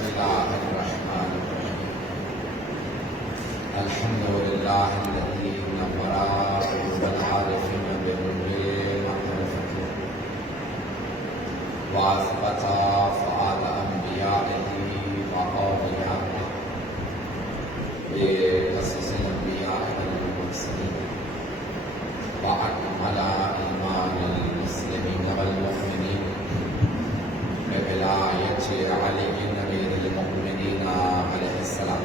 بسم الله الرحمن الرحيم. الحمد لله الذي نور قلوب العارفين بنور معرفته وأثبت فؤاد أنبيائه وأوليائه بقصص الأنبياء والمرسلين وأكمل إيمان المسلمين والمؤمنين بولاية علي أمير المؤمنين عليه السلام.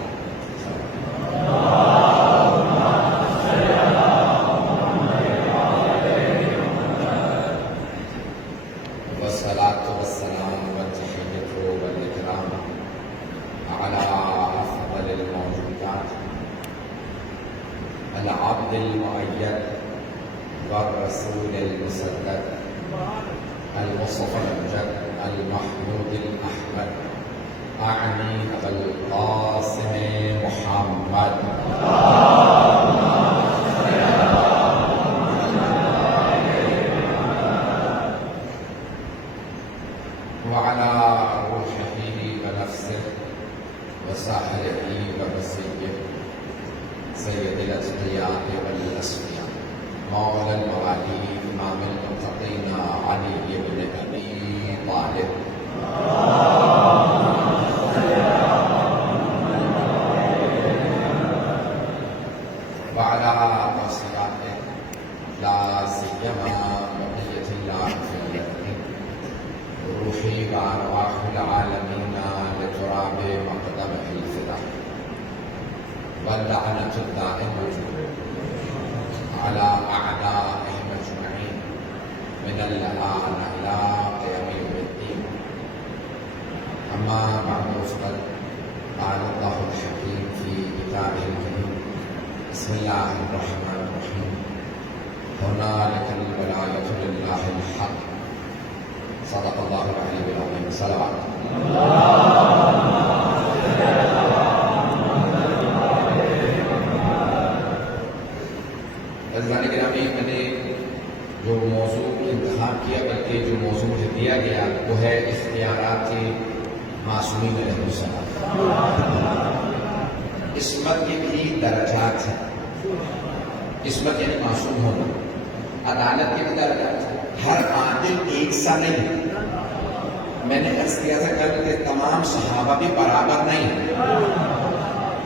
والصلاة والسلام والتحية والإكرام على أفضل الموجودات العبد المؤيد والرسول المسدد المصطفى الأمجد المحمود الأحمد أعني أبا القاسم محمد وعلى روحه ونفسه وساحره ونسيه سيد الأتقياء والأصفياء مولى الموالي إمام المتقين علي بن أبي طالب وعلى توصياته لا سيما بقية الله في الأرض روحي وأرواح العالمين لتراب مقدمه الفداء واللعنة الدائمة على أعدائهم أجمعين من الآن إلى قيام يوم الدين. أما بعد فقد قال الله الحكيم في كتابه الكريم بسم الله الرحمن الرحيم هنالك الولاية لله الحق صدق الله العلي العظيم. صلوات عزیزان گرامی، میں نے جو موضوع انتخاب کیا بلکہ جو موضوع مجھے دیا گیا وہ ہے اختیارات معصومین علیہ السلام. عصمت کے بھی درجات ہیں. عصمت یعنی معصوم ہونا. عدالت کے بھی درجات ہیں. ہر عادل ایک سا نہیں. میں نے عرض کیا تھا کل کہ تمام صحابہ بھی برابر نہیں،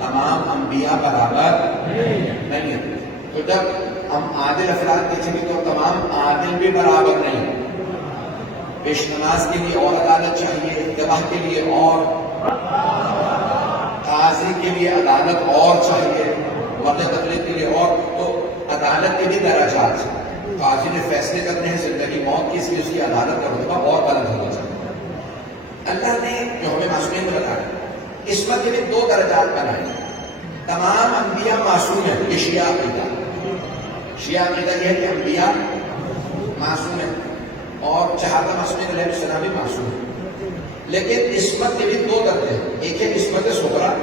تمام انبیاء برابر نہیں ہیں. تو جب ہم عادل افراد دیکھیں گے تو تمام عادل بھی برابر نہیں. پیش نماز کے لیے اور عدالت چاہیے، اتباع کے لیے اور، قاضی کے لیے عدالت اور چاہیے، مرد تقلید کے لیے اور. تو عدالت کے بھی درجات ہیں. قاضی نے فیصلے کرنے ہیں زندگی موت کی، اس لیے اس کی عدالت کا رتبہ اور بلند ہونا چاہیے. اللہ نے جو ہمیں معصومین کو بتایا عصمت کے بھی دو درجات بنائے. تمام انبیاء معصوم ہیں. یہ شیعہ عقیدہ یہ ہے کہ انبیاء معصوم ہیں اور چہارہ معصومین علیہ السلام بھی معصوم ہیں. لیکن عصمت کے بھی دو درجے ہیں. ایک ہے عصمت صغریٰ،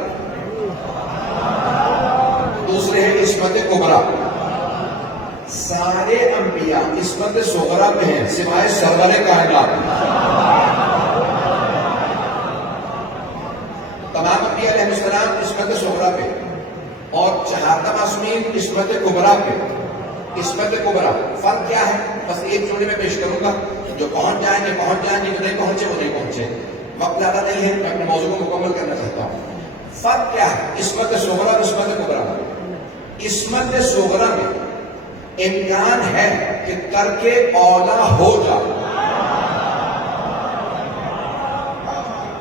دوسرے ہے عصمت کبریٰ. سارے انبیاء عصمت صغریٰ پہ ہیں سوائے سرور کائنات. تمام انبیاء علیہ السلام عصمت صغریٰ پہ اور چہارہ معصومین عصمت کبریٰ پہ. عصمت کبریٰ فرق کیا ہے؟ بس ایک جملے میں پیش کروں گا. جو پہنچ جائیں گے جو نہیں پہنچے وہ نہیں پہنچے. وقت زیادہ نہیں ہے، میں اپنے موضوع کو مکمل کرنا چاہتا ہوں. فرق کیا ہے عصمت صغریٰ اور عصمت کبریٰ؟ عصمت صغریٰ میں امکان ہے کہ ترک اولا ہو جائے،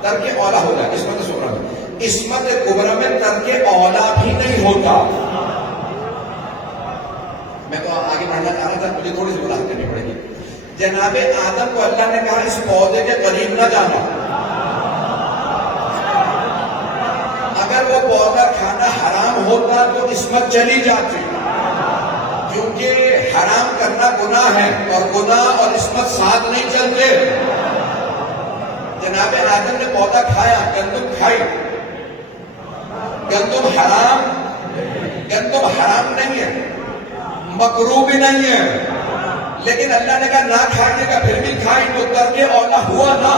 ترک اولا ہو جائے عصمت صغریٰ میں. عصمت کبریٰ میں ترک اولا بھی نہیں ہوتا. میں تو آگے بڑھنا چاہ رہا تھا، مجھے تھوڑی سی وضاحت کرنی پڑے گی. جناب آدم کو اللہ نے کہا اس پودے کے قریب نہ جانا. اگر وہ پودا کھانا حرام ہوتا تو عصمت چلی جاتی، کیونکہ حرام کرنا گناہ ہے اور گناہ اور عصمت ساتھ نہیں چلتے. جناب آدم نے پودا کھایا، گندم کھائی. گندم حرام نہیں ہے، مکروہ بھی نہیں ہے، لیکن اللہ نے کہا نہ کھائیے گا پھر بھی کھائیں تو ترک اولا ہوا نہ.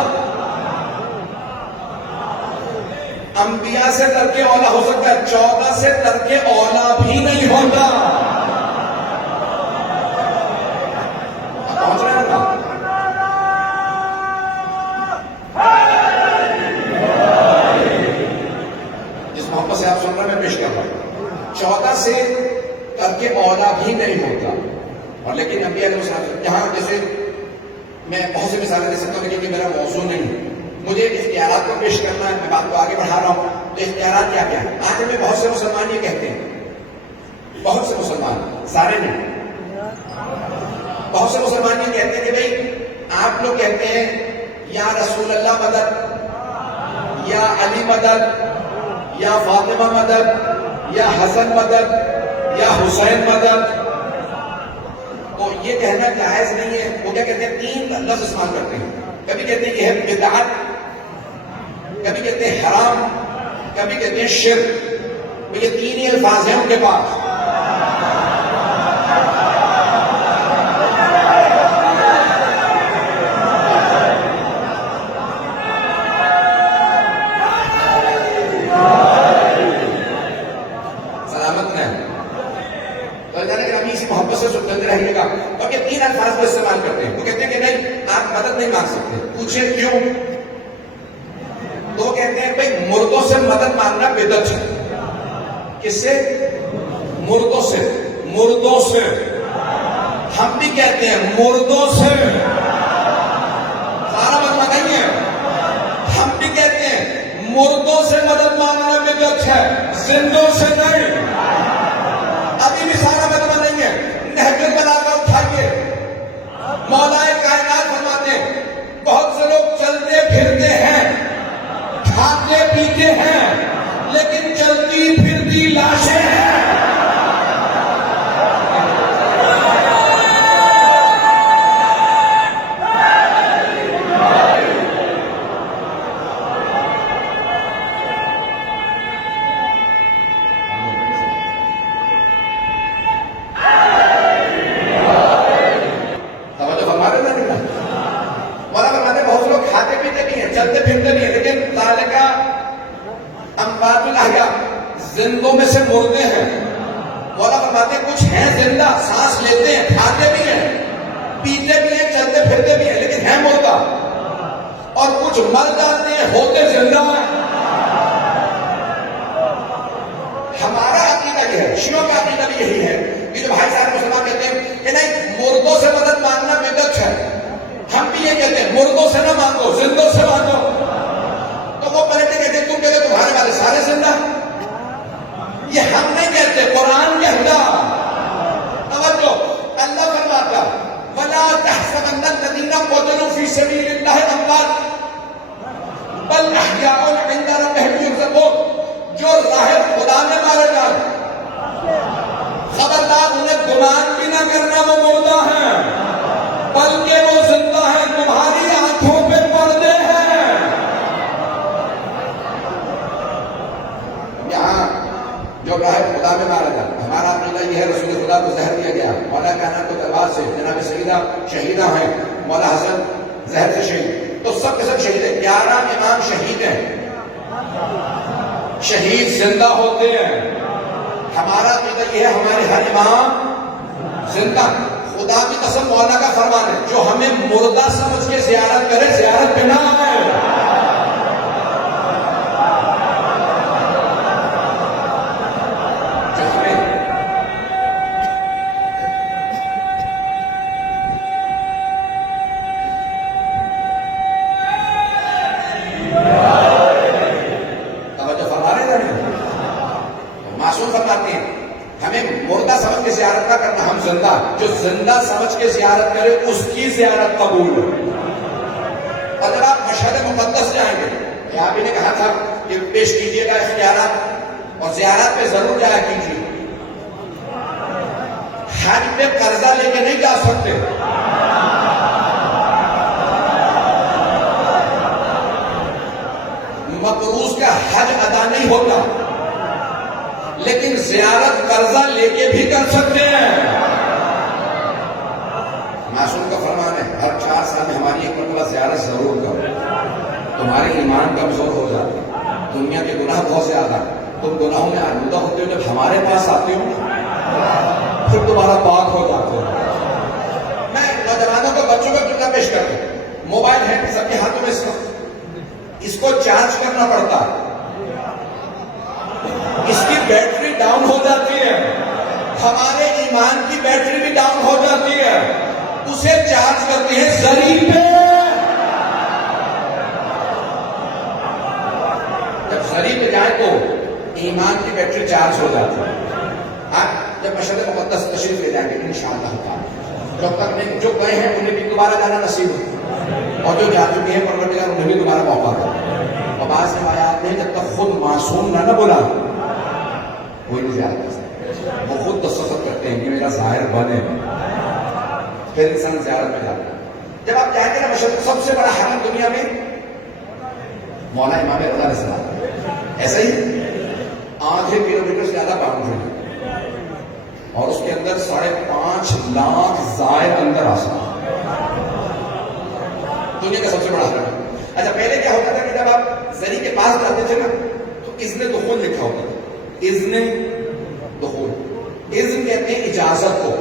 انبیاء سے ترک اولا ہو سکتا ہے، 14 سے ترک اولا بھی نہیں ہوتا. پہنچ رہے ہیں نا؟ جس محبت سے آپ سن رہے ہیں میں پیش کر رہا ہوں، 14 سے ترک اولا بھی نہیں ہوتا. اور لیکن انبیاء علیہ السلام یہاں جیسے میں بہت سی مثالیں دے سکتا ہوں، لیکن میرا موضوع نہیں ہے. مجھے اختیارات کو پیش کرنا ہے، میں بات کو آگے بڑھا رہا ہوں. تو اختیارات کیا کیا ہے؟ آج ہمیں بہت سے مسلمان یہ کہتے ہیں، بہت سے مسلمان، سارے نہیں، بہت سے مسلمان یہ کہتے ہیں کہ بھئی آپ لوگ کہتے ہیں یا رسول اللہ مدد، یا علی مدد، یا فاطمہ مدد، یا حسن مدد، یا حسین مدد. تو یہ کہنا جائز نہیں ہے. وہ کیا کہتے ہیں؟ 3 لفظ استعمال کرتے ہیں. کبھی کہتے ہیں یہ ہے بدعت، کبھی کہتے ہیں حرام، کبھی کہتے ہیں شرک. یہ 3 ہی الفاظ ہیں ان کے پاس. سلامت میں تو ابھی اسی محبت سے سنتے رہیے گا. اور یہ 3 الفاظ کو استعمال کرتے ہیں. وہ کہتے ہیں کہ نہیں آپ مدد نہیں مانگ سکتے. پوچھے کیوں؟ تو وہ کہتے ہیں بھائی مردوں سے مدد مانگنا بدعت ہے. کس سے؟ مردوں سے. مردوں سے. ہم بھی کہتے ہیں مردوں سے. سارا مت مانگائیے. ہم بھی کہتے ہیں مردوں سے مدد مانگنا بدعت ہے، زندوں سے نہیں. ابھی بھی سارا مت مانگیں. نہج البلاغہ اٹھائیے. مولا کائنات فرماتے ہیں بہت سے لوگ چلتے پھرتے ہیں، کھاتے پیتے ہیں، لیکن چلتی پھرتی لاشیں ہیں. چلتے پھرتے نہیں ہیں، لیکن ذالک اموات الاحیاء، زندوں میں سے مردے ہیں. مولا فرماتے ہیں کچھ ہیں زندہ، سانس لیتے ہیں، کھاتے بھی ہیں، پیتے بھی ہیں، چلتے پھرتے بھی ہیں، لیکن ہیں مردہ. اور کچھ مر جاتے ہیں، ہوتے زندہ ہیں. ہمارا عقیدہ یہ ہے، شیعوں کا عقیدہ بھی یہی ہے کہ جو بھائی صاحب مسلمان کہتے ہیں کہ نہیں مردوں سے مدد مانگنا بدعت ہے، ہم بھی یہ کہتے ہیں مردوں سے نہ مانگو، زندوں سے مانگو. تو وہ پلٹے کہتے ہیں تم کہتے تمہارے والے سارے زندہ. یہ ہم نہیں کہتے، قرآن کہتا. توجہ، اللہ فرماتا وَلَا تَحْسَبَنَّ الَّذِينَ قُتِلُوا فِي سَبِيلِ اللَّهِ أَمْوَاتٌ بَلْ أَحْيَاءٌ عِندَ رَبِّهِمْ يُرْزَقُونَ. جو راہ خدا میں مارے جائیں، خبردار انہیں گمان بھی نہ کرنا وہ مردہ ہیں، بلکہ وہ زندہ ہیں، تمہاری آنکھوں پہ پردے ہیں. یہاں جو راہ خدا میں مارا جائے، ہمارا عقیدہ یہ ہے رسول خدا کو زہر دیا گیا. مولا کائنات کو تلوار سے، جناب سیدہ شہیدہ ہیں، مولا حسن زہر سے شہید. تو سب کے سب شہید ہیں. 11 امام شہید ہیں. شہید زندہ ہوتے ہیں. ہمارا عقیدہ یہ ہے ہمارے ہر امام زندہ. خدا کی قسم مولا کا فرمان ہے جو ہمیں مردہ سمجھ کے زیارت کرے زیارت پہ نہ آئے. جو زندہ سمجھ کے زیارت کرے اس کی زیارت قبول ہے. اور جب آپ مشہد مقدس جائیں گے، یہاں بھی نے کہا تھا کہ پیش کیجئے گا اختیارات اور زیارت پہ ضرور جایا کیجئے. حج پہ قرضہ لے کے نہیں جا سکتے. مقروض کا حج ادا نہیں ہوتا، لیکن زیارت قرضہ لے کے بھی کر سکتے ہیں. معصوم کا فرمان ہے ہر 4 سال میں ہماری ایک مرتبہ زیارت ضرور کرو، تمہارے ایمان کمزور ہو جاتے ہیں. دنیا کے گناہ بہت زیادہ، تم گناہوں میں آلودہ ہوتے ہو، جب ہمارے پاس آتے ہو نا پھر تمہارا پاک ہو جاتے ہو۔ میں نوجوانوں کو، بچوں کو کتنا پیش کرتے ہیں، موبائل ہے سب کے ہاتھوں میں، اس کو چارج کرنا پڑتا ہے، اس کی بیٹری ڈاؤن ہو جاتی ہے، ہمارے ایمان کی بیٹری بھی ڈاؤن ہو جاتی ہے، اسے چارج کرتے ہیں زری پہ۔ جب زری پہ جائے تو ایمان کی بیٹری چارج ہو جاتی ہے۔ آپ جب مشہد مقدس تشریف لے جائیں گے انشاءاللہ تعالی، جب تک نہیں، جو گئے ہیں انہیں بھی دوبارہ جانا نصیب ہو، اور جو جا چکے ہیں پروردگار انہیں بھی دوبارہ موقع دو۔ اور بعض روایات میں جب تک خود معصوم نہ بلا کوئی نہیں زیادہ کر سکتا، وہ خود تصفت کرتے ہیں کہ میرا ظاہر بنے، پھر انسان زیارت میں جاتا ہے۔ جب آپ جائیں گے نا مشہد، سب سے بڑا حرم دنیا میں مولا امام رضا علیہ السلام، ایسا ہی 8 کلومیٹر سے زیادہ باؤنڈری ہے، اور اس کے اندر 5.5 لاکھ زائر اندر آ سکتے، دنیا کا سب سے بڑا حرم ہے۔ اچھا پہلے کیا ہوتا تھا کہ جب آپ زری کے پاس جاتے تھے نا تو اذن دخول لکھا ہوتا تھا، اذن دخول، اذن کہتے ہیں اجازت کو،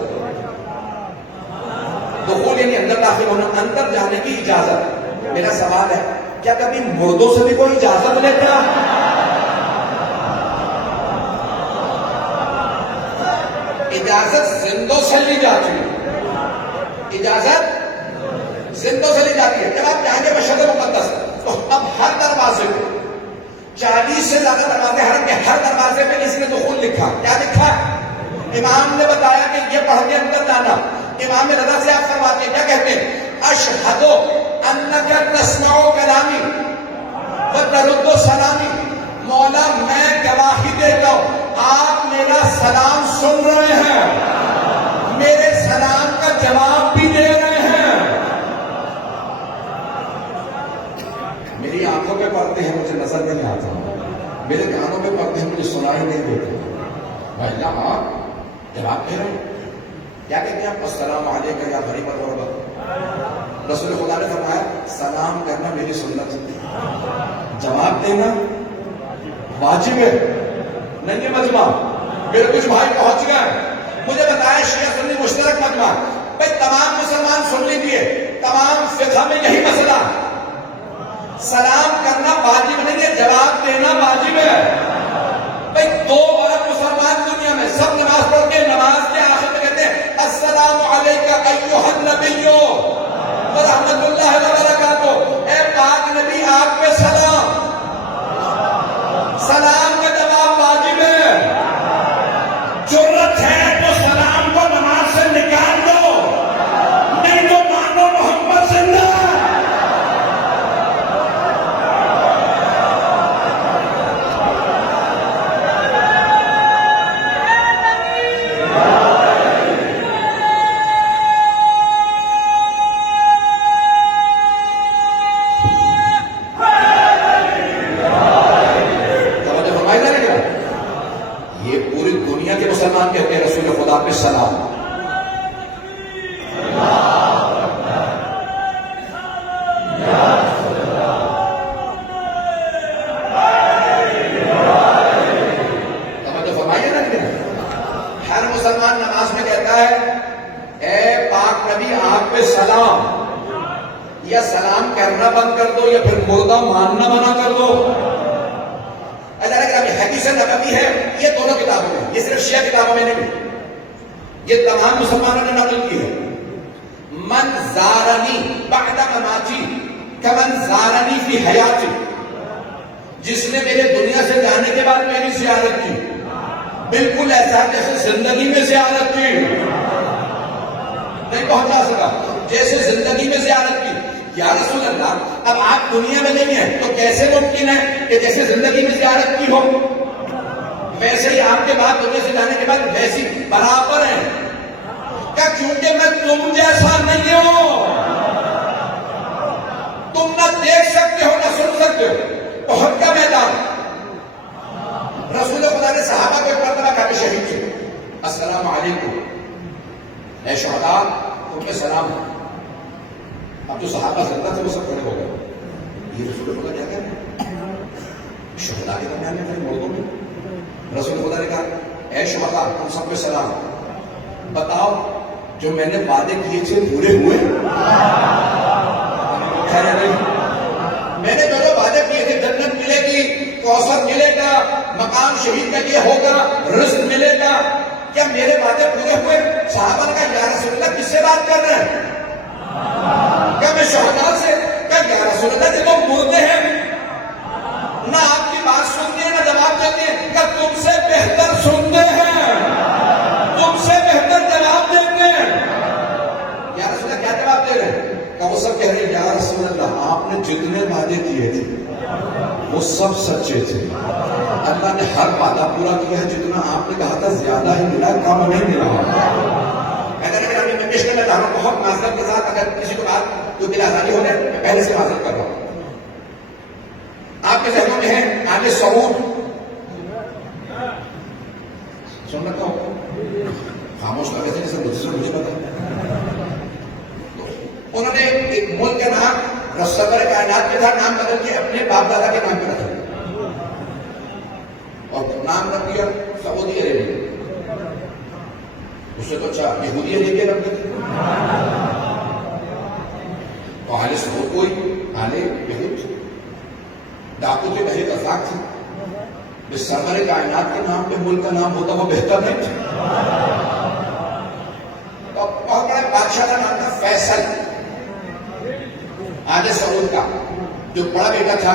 دخول یعنی اندر داخل ہونا، اندر جانے کی اجازت۔ میرا سوال ہے، کیا کبھی مردوں سے بھی کوئی اجازت لیتا؟ اجازت زندوں سے لی جاتی ہے، اجازت زندوں سے لی جاتی ہے۔ جب آپ جائیں گے مشہد مقدس تو اب ہر دروازے پہ 40 سے زیادہ دروازے، حرم کے ہر دروازے پہ اس نے دخول لکھا، کیا لکھا؟ امام نے بتایا کہ یہ پڑھ کے اندر جانا۔ امام رضا سے آپ فرماتے ہیں، کیا کہتے ہیں؟ اشہد انک تسمع کلامی وترد سلامی، مولا میں گواہی دیتا ہوں آپ میرا سلام سن رہے ہیں، میرے سلام کا جواب بھی دے رہے ہیں۔ میری آنکھوں پہ پڑھتے ہیں، مجھے نظر نہیں آتا، میرے کانوں پہ پڑھتے ہیں، مجھے سنائی نہیں دیتے۔ بھائی آپ جواب دے رہے ہیں، کیا کہتے ہیں آپ؟ السلام علیکم یا غریب الغربا۔ رسول خدا نے فرمایا سلام کرنا میری سنت ہے، جواب دینا واجب ہے، نہیں ہے مجمع۔ میرے کچھ بھائی پہنچ گئے، مجھے بتایا شیعہ سنی مشترک مجمع، بھائی تمام مسلمان سن لیجیے، تمام فقہ میں یہی مسئلہ، سلام کرنا واجب نہیں ہے، جواب دینا واجب ہے۔ بھائی 2 ارب مسلمان دنیا میں سب نماز پڑھ کے نماز کے آخر میں کہتے ہیں السلام علیکہ ایھا النبی ورحمۃ اللہ وبرکاتہ، اے پاک نبی آپ پہ سلام۔ سلام کا جواب واجب ہے، ضرورت ہے تو سلام کو نماز سے نکال دو، نہیں تو مانو محمد زندہ۔ مسلمان کہتے ہیں رسول خدا پہ سلام۔ توجہ فرمائیے نا، ہر مسلمان نماز میں کہتا ہے اے پاک نبی آپ پہ سلام، یا سلام کرنا بند کر دو یا پھر مردہ ماننا منع کر دو۔ حدیث نبوی ہے، یہ دونوں کتابوں میں، یہ صرف شیعہ کتابوں میں نہیں، یہ تمام مسلمانوں نے نقل کی ہے۔ من زارنی بعد مماتی کمن زارنی فی حیاتی، جس نے میرے دنیا سے جانے کے بعد میری زیارت کی، بالکل ایسا جیسے زندگی میں زیارت کی، نہیں پہنچا سکا، جیسے زندگی میں زیارت کی۔ یا رسول اللہ اب آپ دنیا میں نہیں ہیں تو کیسے ممکن ہے کہ جیسے زندگی میں زیارت کی ہو ویسے ہی آپ کے بعد دنیا سے جانے کے بعد ویسی برابر ہیں؟ کیا کیونکہ میں تم جیسا نہیں ہوں، تم نہ دیکھ سکتے ہو نہ سن سکتے ہو۔ احد کا میدان، رسول خدا نے صحابہ کو ایک مرتبہ کہا کہ شہید تھے، السلام علیکم اے شہداء، تم پہ سلام۔ اب جو صحابہ زندہ تھے وہ سب کھڑے ہو گئے، یہ رسول خدا کیا کہہ رہے ہیں؟ شہداء کے درمیان میں تھے، مردوں میں. رسول خدا نے کہا اے شہداء تم سب پہ سلام، بتاؤ جو میں نے وعدے کیے تھے پورے ہوئے؟ خیر نہیں، میں نے جو وعدے کیے تھے، جنت ملے گی، کوثر ملے گا، مقام شہید کا یہ ہوگا، رزق ملے گا، کیا میرے وعدے پورے ہوئے؟ صحابہ نے کہا یا رسول اللہ کس سے بات کر رہے ہیں؟ کیا میں شہداء سے؟ کہا یا رسول اللہ جب وہ مردے ہیں نہ آپ کی بات سنتے ہیں نہ جواب دیتے ہیں. کہا تم سے بہتر سنتے ہیں، تم سے بہتر جواب دیتے ہیں. یا رسول اللہ کیا جواب دے رہے ہیں؟ کہ وہ سب کہہ رہے ہیں یا رسول اللہ آپ نے جتنے وعدے کیے تھے وہ سب سچے تھے، اللہ نے ہر وعدہ پورا کیا ہے، جتنا آپ نے کہا تھا زیادہ ہی ملا، کم نہیں ملا. اگر میں پیش کرنا چاہ رہا ہوں بہت معذرت کے ساتھ، اگر کسی کو بات جو دل آزادی ہو رہے میں پہلے سے معذرت کر رہا ہوں. آپ کے ذہنوں میں ہے آل سعود، سن رکھا ہو خاموش کر رہے تھے جیسے مجھے پتا. انہوں نے ایک ملک کا نام صدر کائنات کے تھا، نام بدل کے اپنے باپ دادا کے نام پہ رکھا اور نام رکھ دیا سعودی عربیہ. اس سے تو اچھا یہودی عربیہ رکھ دیتے. تو آل سعود کوئی آل یہود ڈاکو کے بہت ازاق تھے. صدر کائنات کے نام پہ ملک کا نام ہوتا وہ بہتر نہیں تھا. تو بہت بڑا بادشاہ کا نام تھا فیصل آل سعود کا، جو بڑا بیٹا تھا.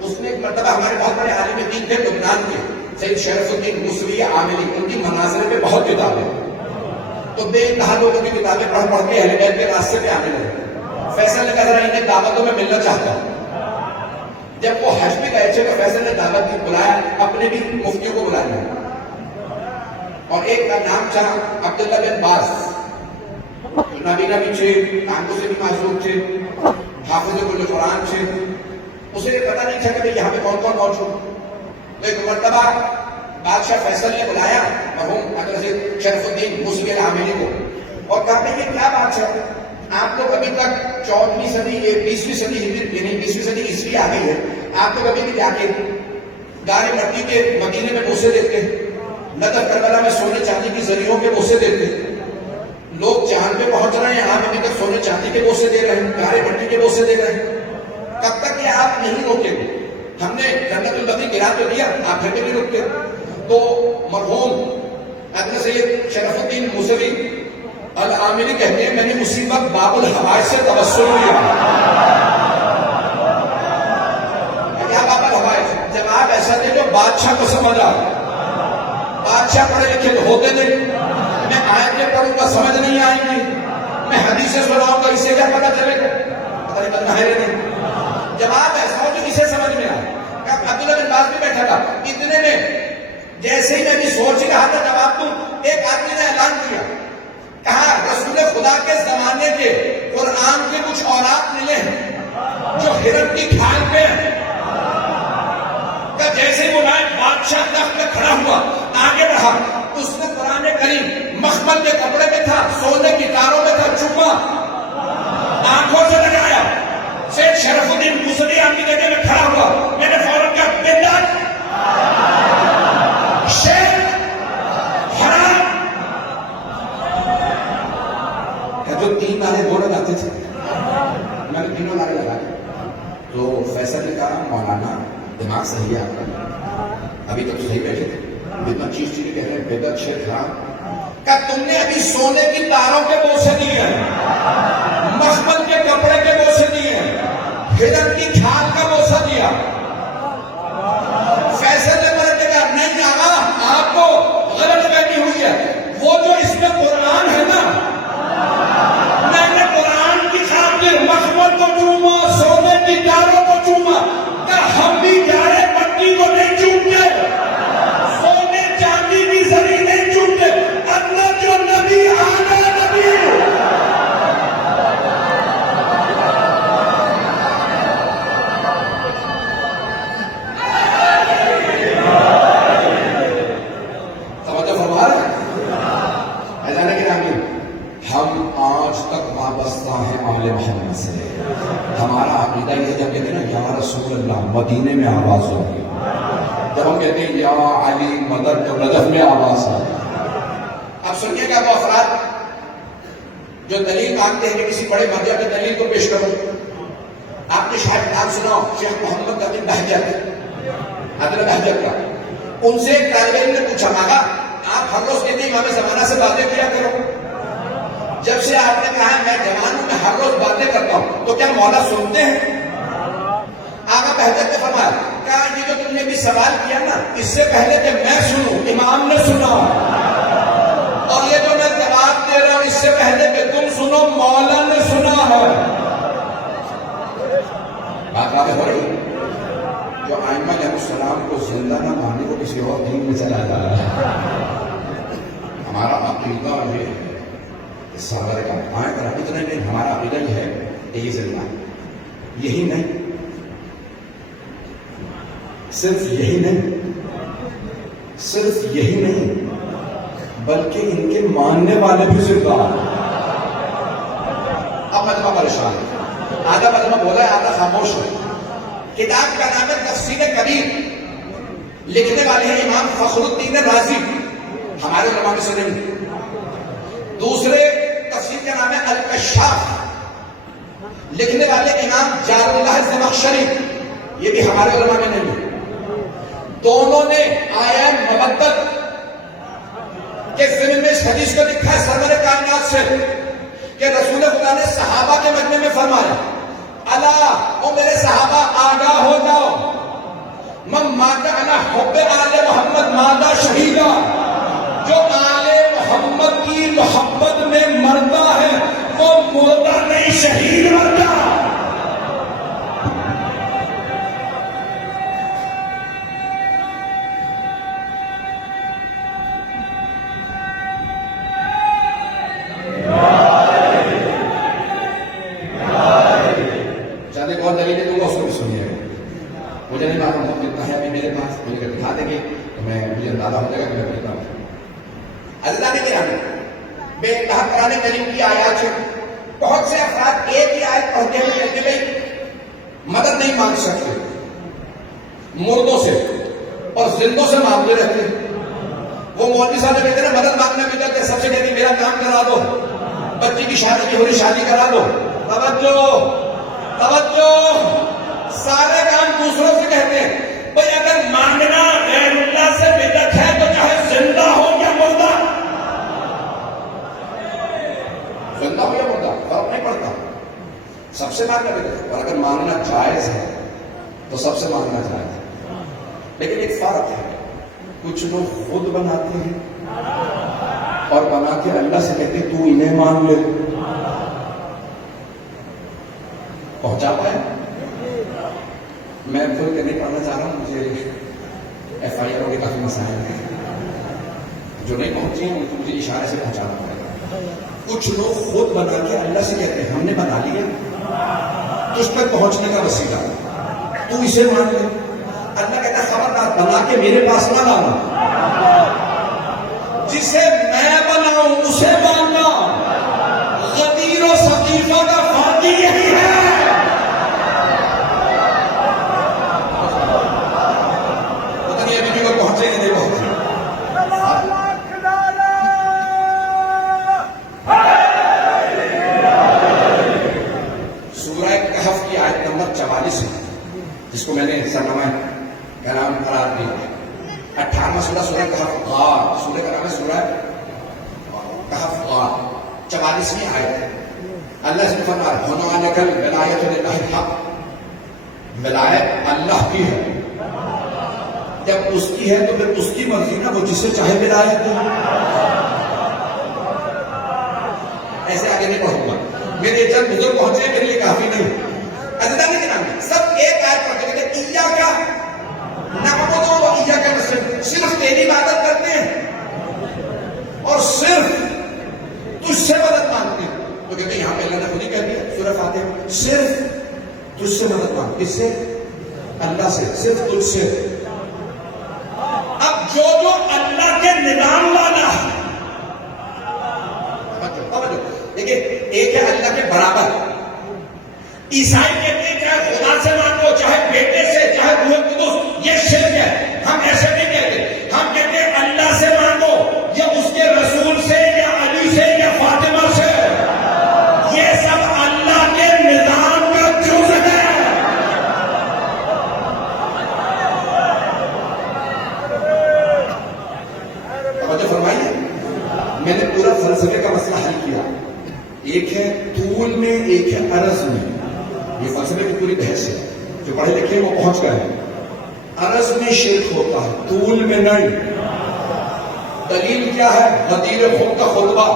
اس نے ایک مرتبہ ہمارے بہت بڑے عالم دین تھے لبنان کے سید شرف الدین موسوی عاملی، ان کی مناظر پہ بہت کتابیں، تو بے انتہا لوگوں کی کتابیں پڑھ پڑھ کے اہل بیت کے راستے پہ آنے لگے. فیصل نے کہا ذرا انہیں دعوتوں میں ملنا چاہتا ہوں. جب وہ حج پہ گئے تھے تو فیصل نے دعوت کی، بلایا اپنے بھی مفتیوں کو بلایا، اور ایک کا نام تھا عبداللہ بن باز، نابینا بھی تھے، آنکھوں سے بھی معذور تھے، حافظ کل قرآن تھے. اسے پتا نہیں تھا کہ یہاں پہ کون کون موجود. تو ایک مرتبہ بادشاہ فیصل نے بلایا مرحوم حضرت شرف الدین موسوی العاملی کو اور کہا کہ یہ کیا بات ہے، آپ لوگ ابھی تک 14ویں صدی 20ویں صدی ہجری یعنی 20ویں صدی عیسوی آ گئی ہے، آپ لوگ ابھی بھی جا کے گارے مٹی کے مدینے میں بوسے دیتے، نطف کربلا میں سونے چاندی کی زریوں کے بوسے دیتے، لوگ چاند پہ پہنچ رہے ہیں آپ ابھی تک سونے چاندی کے بوسے دے رہے ہیں، گارے مٹی کے بوسے دے رہے ہیں. کب تک یہ آپ نہیں روکیں گے؟ ہم نے جنت البقیع گرا تو دیا، آپ پھر بھی نہیں روکتے. تو مرحوم حضرت سید شرف الدین موسوی العاملی کہتے ہیں میں نے اسی وقت باب الحوائج سے توسل لیا. کیا باب الحوائج؟ جواب ایسا دے جو بادشاہ کو سمجھ آئے. بادشاہ پڑھے لکھے تو ہوتے نہیں، میں آیتیں پڑھوں گا سمجھ نہیں آئیں گی، میں حدیثیں سناؤں گا اسے کیا پتا چلے گا، پتہ نہیں بدماہر نہیں. جواب ایسا ہو جو اسے سمجھ میں آئے. عبداللہ بن باز بھی بیٹھا تھا، اتنے میں جیسے ہی میں بھی سوچ ہی رہا تھا جواب دوں، ایک آدمی نے اعلان کیا، کہا رسول خدا کے زمانے کے قرآن کے کچھ اوراق ملے ہیں جو ہرن کی کھال پہ ہیں. کہ جیسے وہ نائب بادشاہ تخت پہ کھڑا ہوا آگے رہا، اس نے قرآن کریم مخمل کے کپڑے میں تھا، سونے کی تاروں میں تھا، چوما آنکھوں سے لگایا. سید شرف الدین موسوی آپ کی جگہ میں کھڑا ہوا، میں نے فوراً کہا بدعت، شرک، حرام. جو 3 نعرے وہ لگاتے تھے میں نے تینوں نعرے لگائے. تو فیصل نے کہا مولانا دماغ صحیح ہے آپ کا، ابھی تک صحیح بیٹھے تھے، بدعت چیز کہہ رہے ہیں، بدعت شرک حرام. کہ تم نے ابھی سونے کی تاروں کے بوسے دیے ہیں، مخمل کے کپڑے کے بوسے دیے ہیں، ہرن کی کھال کا بوسہ دیا. فیصل نے مجھے کہا نہیں آقا آپ کو غلط فہمی ہوئی ہے، وہ جو اس میں قرآن ہے نا، میں نے قرآن کی خاطر مخمل کو چوما، سونے کی تاروں کو چوما. کہ ہم بھی گارے مٹی کو نہیں چومتے، سونے چاندی کی زری نہیں چومتے. اللہ جو نبی آنا نبی یا رسول اللہ مدینے میں آواز ہوگی. جب ہم کہتے ہیں یا علی مدد تو نجف میں آواز ہے. اب سنیے گا وہ افراد جو دلیل مانگتے ہیں کہ کسی بڑے مرجع کی دلیل کو پیش کرو. آپ نے شاید نام سنا شیخ محمد تقی بہجت, حضرت بہجت کا. ان سے ایک طالب علم نے پوچھا, مانگا آپ ہر روز کہتے ہیں امام زمانہ سے باتیں کیا کرو. جب سے آپ نے کہا میں جوان ہوں, میں ہر روز باتیں کرتا ہوں, تو کیا مولا سنتے ہیں؟ آقا بہجت نے فرمایا, کہا یہ جو تم نے بھی سوال کیا نا, اس سے پہلے کہ میں سنوں امام نے سنا, اور یہ جو میں جواب دے رہا ہوں اس سے پہلے کہ تم سنو مولا نے سنا ہے. بات ہو رہی. جو ائمہ علیہ السلام کو زندہ نہ ماننے کو کسی اور دین میں چلا جا رہا ہے. ہمارا عقیدہ یہ ہے صحابہ کا آئے پر اتنا نہیں, ہمارا عقیدہ یہ ہے یہی زندہ, یہی نہیں, صرف یہی نہیں, صرف یہی نہیں بلکہ ان کے ماننے والے بھی زندہ. اب مجمع پریشان ہے, آدھا مجمع بولا ہے آدھا خاموش ہے. کتاب کا نام ہے تفسیر کبیر, لکھنے والے ہیں امام فخر الدین رازی, ہمارے علماء میں سے نہیں. دوسرے تفسیر کا نام ہے الکشاف, لکھنے والے امام جار اللہ زمخشری, یہ بھی ہمارے علماء میں نہیں. دونوں نے آیات مبدل کے ضمن میں اس حدیث کو لکھا ہے سرور کائنات سے کہ رسول خدا نے صحابہ کے مجمع میں فرمایا, الا او میرے صحابہ آگاہ ہو جاؤ, من مات علی حب آل محمد مادا شہیدا, جو آل محمد کی محبت میں مرتا ہے وہ مردہ نہیں شہید مرتا. مجھے نہیں معلوم کتنا ہے ابھی میرے پاس, مجھے دکھا دیں گے تو مجھے اندازہ ہو جائے گا کہ میں کتنا ہوں. اللہ نے کیا بے انتہا قرآن کریم کی آیات سے بہت سے افراد ایک ہی آیت پڑھتے ہوئے کہتے بھائی مدد نہیں مانگ سکتے, مردوں سے اور زندوں سے مانگتے رہتے ہیں. وہ مولوی صاحب کہتے ہیں مدد مانگنے میں جاتے, سب سے کہتے ہیں میرا کام کرا دو, بچی کی شادی کی ہو رہی شادی کرا دو. توجہ توجہ, سارے کام دوسروں سے کہتے ہیں. بھئی اگر مانگنا غیر اللہ سے بدعت ہے تو چاہے زندہ ہو یا مردہ, زندہ ہو یا مردہ فرق نہیں پڑتا, سب سے مانگنا بدعت ہے. اور اگر مانگنا جائز ہے تو سب سے مانگنا جائز ہے. لیکن ایک فرق ہے, کچھ لوگ خود بناتے ہیں اور بنا کے اللہ سے کہتے ہیں تو انہیں مانگ لے. پہنچا پائے؟ میں کھول کے نہیں پڑھنا چاہ رہا ہوں, مجھے ایف آئی آر کے کافی مسائل ہیں, جو نہیں پہنچی ہیں تو مجھے اشارے سے پہنچانا پڑے گا. کچھ لوگ خود بنا کے اللہ سے کہتے ہیں ہم نے بنا لیا تجھ تک پہنچنے کا وسیلہ, تو اسے مان لے. اللہ کہتا ہے خبردار بنا کے میرے پاس نہ لانا, جسے میں بناؤں اسے ماننا. غدیر و ثقیفہ کا فاتح یہی ہے. پہنچے گے نہیں پہنچے. سورہ کہف کی آیت نمبر 44 ہے, جس کو میں نے سرنامہ کا نام قرار دیا. 58 سورہ کہف غار, سورہ کا نام ہے سورہ کہف غار. 44ویں آیت ہے. اللہ سے فرمایا ہنالک الولایۃ للہ الحق, ولایت اللہ کی ہے. جب اس کی ہے تو پھر اس کی مرضی نا, وہ جسے چاہے ولایت دے. ایسے آگے نہیں پڑھوں گا, میرے چند بزرگ پہنچے میرے لیے کافی نہیں. عزیزان کے نام سب ایک آیت پڑھتے کہتے ہیں ایاک نعبد و ایاک نستعین, صرف تیری عبادت کرتے ہیں اور صرف تجھ سے مدد مانگتے ہیں. تو کہتے ہیں یہاں پہ اللہ نے خود ہی کہہ دیا سورہ فاتحہ, صرف تجھ سے مدد مانگ. کس سے؟ اللہ سے, صرف تجھ سے. اب جو اللہ کے نظام والا ہے, دیکھیں ایک ہے اللہ کے برابر. عیسائی کہتے ہیں چاہے خدا سے مانگو چاہے پوری بحث ہے، جو پڑھے لکھے وہ پہنچ گئے ہیں. عرض میں شرک ہوتا ہے، طول میں نہیں. دلیل کیا ہے؟ غدیر خود کا خطبہ.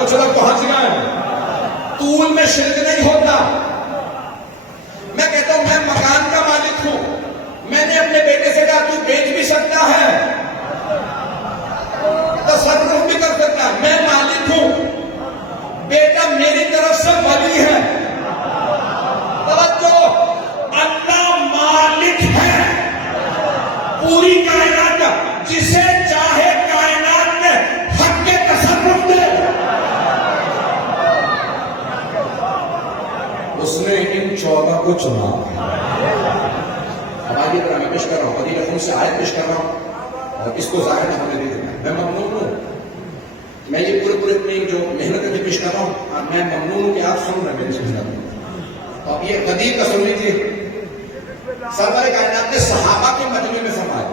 کچھ لوگ پہنچ گئے ہیں. طول میں شرک نہیں ہوتا. میں کہتا ہوں میں مکان کا مالک ہوں، میں نے اپنے بیٹے سے کہا تو بیچ بھی سکتا ہے، تصرف بھی کر سکتا ہے، میں مالک ہوں، بیٹا میری طرف سے ولی ہے. توجہ، اللہ مالک ہے پوری کائنات کا، جسے چاہے کائنات میں حق کے تصرف دے. اس نے ان 14 کو چنا. ہماری طرح میں پیش کر رہا ہوں، قدیر خون سے آیت پیش کر رہا ہوں، اور اس کو ظاہر نہ ہونے دے دینا. میں ممنون ہوں، میں یہ پورے اپنی جو محنت میں پیش کر رہا ہوں، اور میں ممنون ہوں کہ آپ سن رہے ہیں میری محنت. اور یہ قدیر کا سن لیجیے. سرور کائنات نے صحابہ کے مجمع میں فرمایا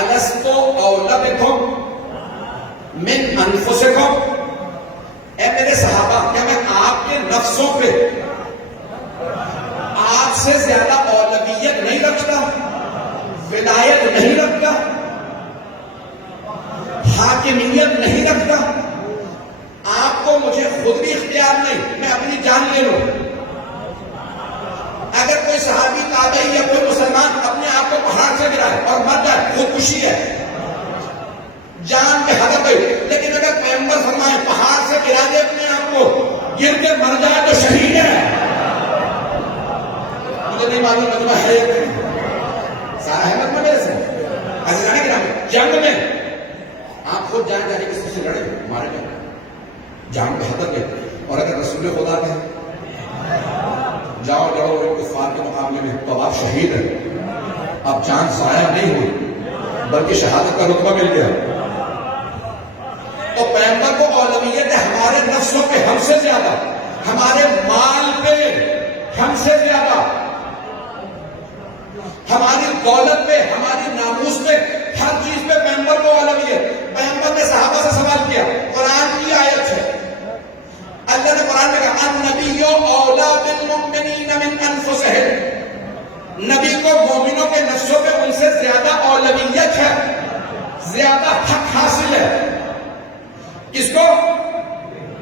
الستو اولی بکم من انفسکم، اے میرے صحابہ کیا میں آپ کے نفسوں پہ آپ سے زیادہ اولویت نہیں رکھتا، ولایت نہیں رکھتا، حاکمیت نہیں رکھتا؟ آپ کو مجھے خود بھی اختیار نہیں، میں اپنی جان لے لوں. اگر کوئی صحابی تابعی یا کوئی مسلمان اپنے آپ کو پہاڑ سے گرائے اور مر جائے، خودکشی ہے، جان کے ہدف ہے. لیکن اگر پیغمبر فرمائے پہاڑ سے گرا دے اپنے آپ کو، گر کے مر جائے تو شہید ہے. مجھے نہیں معلوم مجمع ہے سارا ہے مجمع میرے سے عزیزان گرامی. جنگ میں آپ خود جان جانے کسی سے لڑے مارے گئے، جان کے ہدف ہے. اور اگر رسول خدا کہے جاؤ کفار کے مقابلے میں، تو آپ شہید ہیں. اب جان ضائع نہیں ہوئی بلکہ شہادت کا رتبہ مل گیا. تو پیغمبر کو اولویت ہے ہمارے نفسوں پہ ہم سے زیادہ، ہمارے مال پہ ہم سے زیادہ، ہماری دولت پہ، ہماری ناموس پہ، ہر چیز پہ پیغمبر کو اولویت. پیغمبر نے صحابہ سے سوال کیا، قرآن کی آیت ہے، اللہ نے قرآن میں کہا النبی اولی بالمؤمنین من انفسہم، نبی کو مومنوں کے نفسوں پہ ان سے زیادہ اولویت ہے، زیادہ حق حاصل ہے. کس کو؟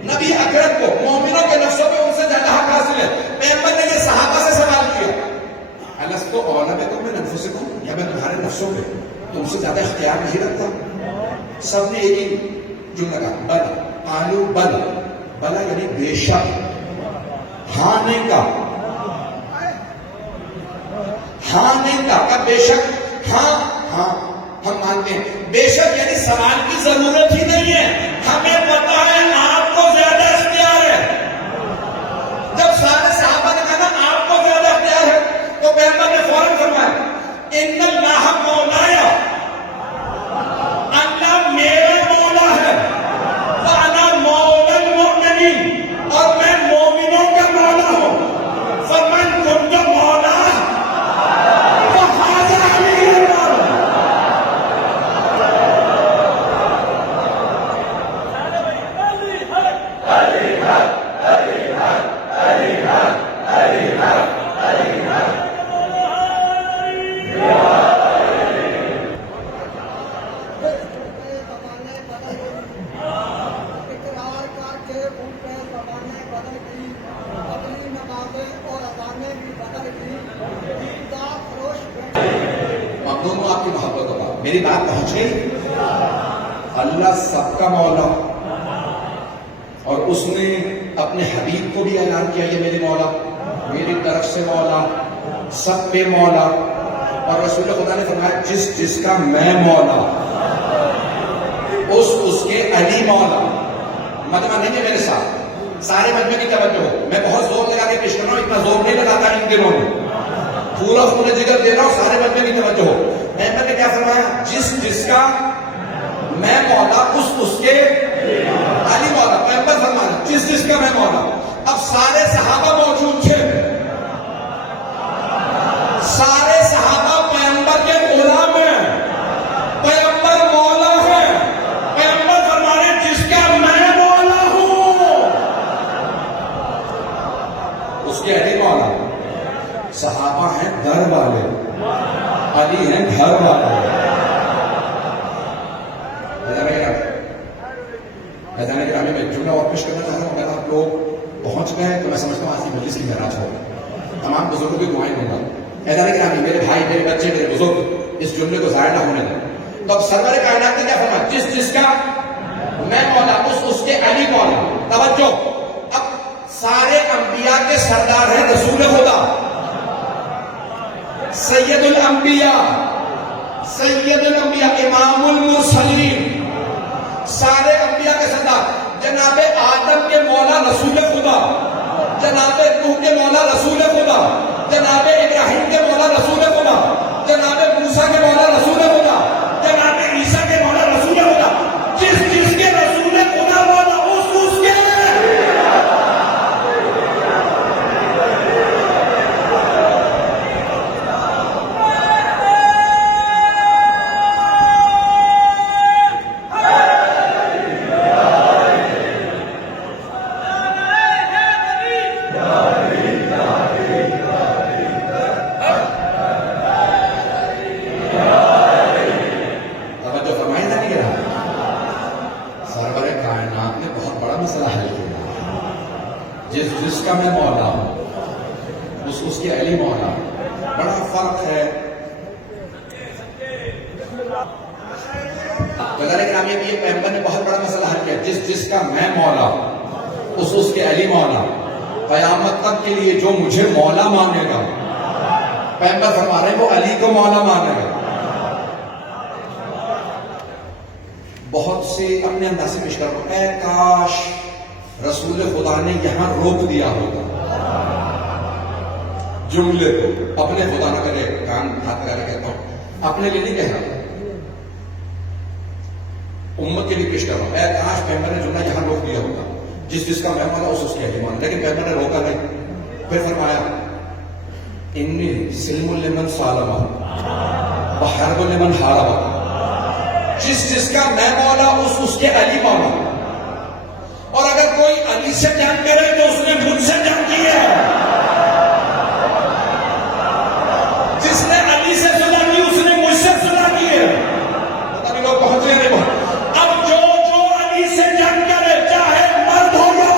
نبی اکرم کو. مومنوں کے نفسوں پہ ان سے زیادہ حق حاصل ہے. پیغمبر نے یہ صحابہ سے سوال کیا الستو اولی بکم من انفسکم، کیا میں تمہارے نفسوں پہ تم سے زیادہ اختیار نہیں رکھتا؟ سب نے ایک ہی جملہ کہا بل. قالوا بل، بلا یعنی بے شک، ہاں نہیں کا، ہاں نہیں کا بے شک، ہاں ہاں ہم مانتے ہیں. بے شک یعنی سوال کی ضرورت ہی نہیں ہے، ہمیں پتا ہے آپ کو زیادہ اختیار ہے. جب سارے صحابہ نے کہا نا آپ کو زیادہ اختیار ہے، تو پیغمبر نے فوراً فرمایا ان اللہ مولایا، اللہ میرا مولا ہے، وانا مولا المؤمنین، اور میں مومنوں کا مولا ہوں. فمن كنت مولا فهذا علی اللہ. آپ کی محبت ہوگا. میری بات پہنچ گئی؟ اللہ سب کا مولا، اور اس نے اپنے حبیب کو بھی اعلان کیا یہ میرے مولا، میری طرف سے مولا، سب پہ مولا. اور رسول خدا نے فرمایا جس کا میں مولا اس کے علی مولا. مجمع نہیں ہے میرے ساتھ، سارے مجمع کی توجہ ہو. میں بہت زور لگا کے پیش کر رہا ہوں، اتنا زور نہیں لگاتا ان دنوں میں، پورا خون جگر دے رہا ہوں. سارے مجمع کی توجہ ہو. پیغمبر نے کیا فرمایا؟ جس کا میں مولا اس کے علی مولا. پیغمبر فرمایا جس کا میں مولا. اب سارے صحابہ موجود تھے، سارے صحابہ پیغمبر کے غلام ہیں، پیغمبر مولا ہے. پیغمبر فرمانے جس کا میں مولا ہوں اس کے علی صحابہ ہیں در والے، علی ہیں گھر والے. میدان گرامی میں جملہ اور پیش کرنا چاہتا ہوں. اگر آپ لوگ پہنچ گئے تو میں سمجھتا ہوں آج کی مجلس کی معراج ہوگی. تمام بزرگوں کی دعائیں دوں گا. میدان گرامی میرے بھائی، میرے بچے، میرے بزرگ اس جملے کو ظاہر نہ ہونے دیں. تو اب سرور کائنات نے کیا فرمایا؟ جس جس کا میں مولا، اس کے علی مولا. توجہ، اب سارے انبیاء کے سردار ہیں رسول خدا، سید الانبیاء، سید الانبیاء، امام المرسلین، سارے انبیاء کے سردار. جناب آدم کے مولا رسول خدا، جناب نوح کے مولا رسول خدا، جناب ابراہیم کے مولا رسول خدا، جناب موسیٰ کے مولا رسول خدا، جناب عیسیٰ کے مولا رسول خدا. جس جس کے رسول خدا مولا اس کے جس کا میں مولا ہوں اس کے علی مولا. بڑا فرق ہے. گرامی یہ پیغمبر نے بہت بڑا مسئلہ حل کیا. جس کا میں مولا ہوں اس کے علی مولا. قیامت تک کے لیے جو مجھے مولا مانے گا، پیغمبر فرما رہے ہیں وہ علی کو مولا مانے گا. بہت سے اپنے انداز سے پیش کر رہا ہوں، اے کاش رسول خدا نے یہاں روک دیا ہوگا جملے کو. اپنے خدا نہ کرے، کان ہاتھ کر کہتا ہوں، اپنے لیے نہیں کہہ رہا، امت کے لیے پیش کر رہا ہوں. اے کاش پیغمبر نے جملہ یہاں روک دیا ہوگا. جس کا میں مولا اس کے علی مولا. لیکن پیغمبر نے روکا نہیں. پھر فرمایا انی سلم لمن سالما وحرب لمن حاربا. جس کا میں مولا اس کے علی مولا. اور اگر کوئی علی سے جنگ کرے تو اس نے مجھ سے جنگ کی ہے. جس نے علی سے صلح کی اس نے مجھ سے صلح کی ہے. پتہ نہیں لوگ پہنچے نہیں پہنچے. اب جو علی سے جنگ کرے چاہے مرد ہو یا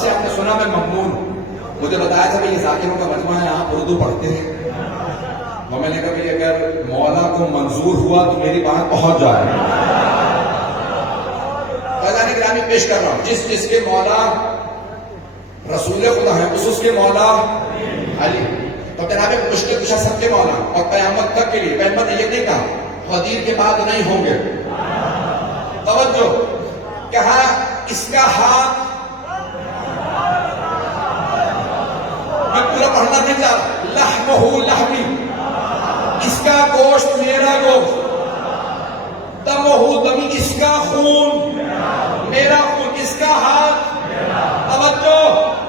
سے آپ نے سنا میں ممنون. مجھے بتایا تھا کہ یہ ذاکروں کا مجموعہ ہے، آپ اردو پڑھتے ہیں. میں نے کہا کہ اگر مولا کو منظور ہوا تو میری بات پہنچ جائے. فیضان گرامی پیش کر رہا ہوں، جس کے مولا رسول خدا ہے اس کے مولا علی. تو جناب مشکل کشا سب کے مولا اور قیامت تک کے لیے. پیغمبر نے یہ نہیں کہا قدیر کے بعد نہیں ہوں گے. توجہ، کہا اس کا ہاتھ، میں پورا پڑھنا نہیں چاہتا، لحمہ لحمی، اس کا گوشت میرا گوشت، دمہ دمی، اس کا خون میرا خون، اس کا ہاتھ. توجہ،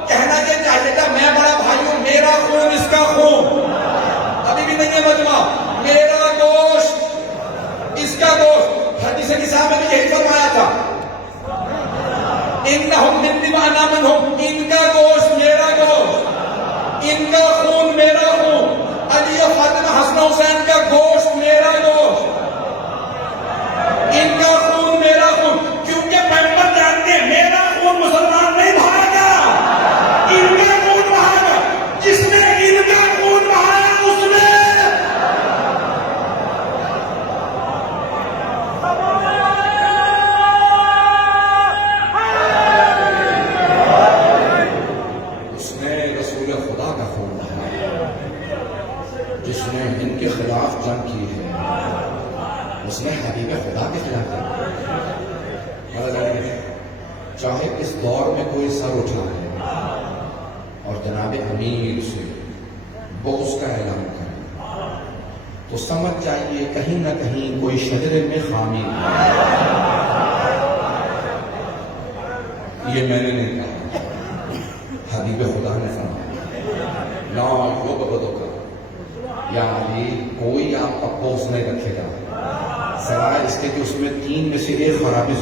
کہنا یہ چاہیے تھا میں بڑا بھائی ہوں، میرا خون اس کا خون. ابھی بھی نہیں ہے مجمع. میرا گوشت اس کا گوشت. حدیث نساء میں بھی یہی فرمایا تھا، انہم منی وانا منہم، ان کا گوشت میرا گوشت، ان کا خون میرا خون. علی و فاطمہ حسن حسین کا گوشت میرا گوشت، ان کا خون میرا خون. کیونکہ پیغمبر جانتے ہیں میرا خون مسلمان نہیں بہائے گا، ان کا خون بہائے گا. جس نے ان کا خون بہایا اس نے رسول خدا کا خون بہایا. جس نے ان کے خلاف جنگ کی ہے اس نے حبیب خدا کے خلاف جنگ کی. چاہے اس دور میں کوئی سر اٹھائے اور جناب امیر سے بغض کا اعلان کرے، تو سمجھ جائیے کہیں نہ کہیں کوئی شجرے میں خامی ہے. یہ میں نے نہیں کہا، حبیب خدا نے فرمایا لا یغبطک یا علی، کوئی آپ کا بغض نہیں رکھے گا سوائے اس کے کہ اس میں 3 میں سے ایک خرابی